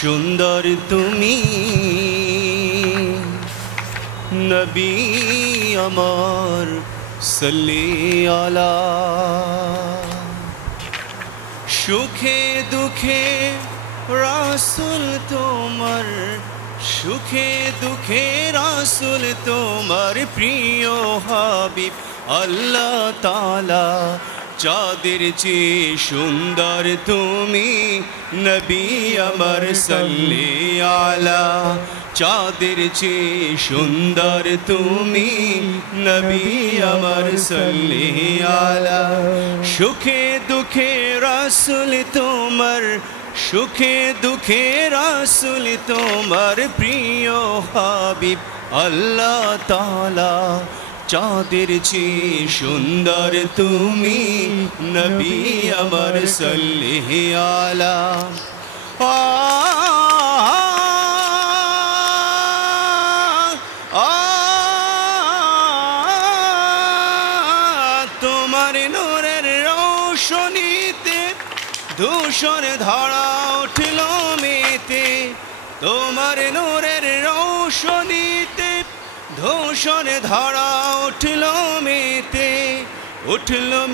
সুন্দর তুমি নবী আমার সাল্লি আলা। সুখে দুঃখে রাসূল তোমার, সুখে দুঃখে রাসূল তোমার প্রিয় হাবিব আল্লাহ তাআলা। চাঁদের চেয়ে সুন্দর তুমি নবী আমার সাল্লি আলা। চাঁদের চেয়ে সুন্দর তুমি নবী আমার সাল্লি আলা। সুখে দুঃখে রাসূল তোমার, সুখে দুঃখে রাসূল তোমার প্রিয় হাবিব আল্লাহ তাআলা। চাঁদের চেয়ে সুন্দর তুমি নবী আমার সাল্লি আলা। তোমার নূরের রৌশনীতে ধূসর ধারা উঠল মেতে। তোমার নূরের রৌশনীতে ধূসর ধারা উঠল মেতে, উঠল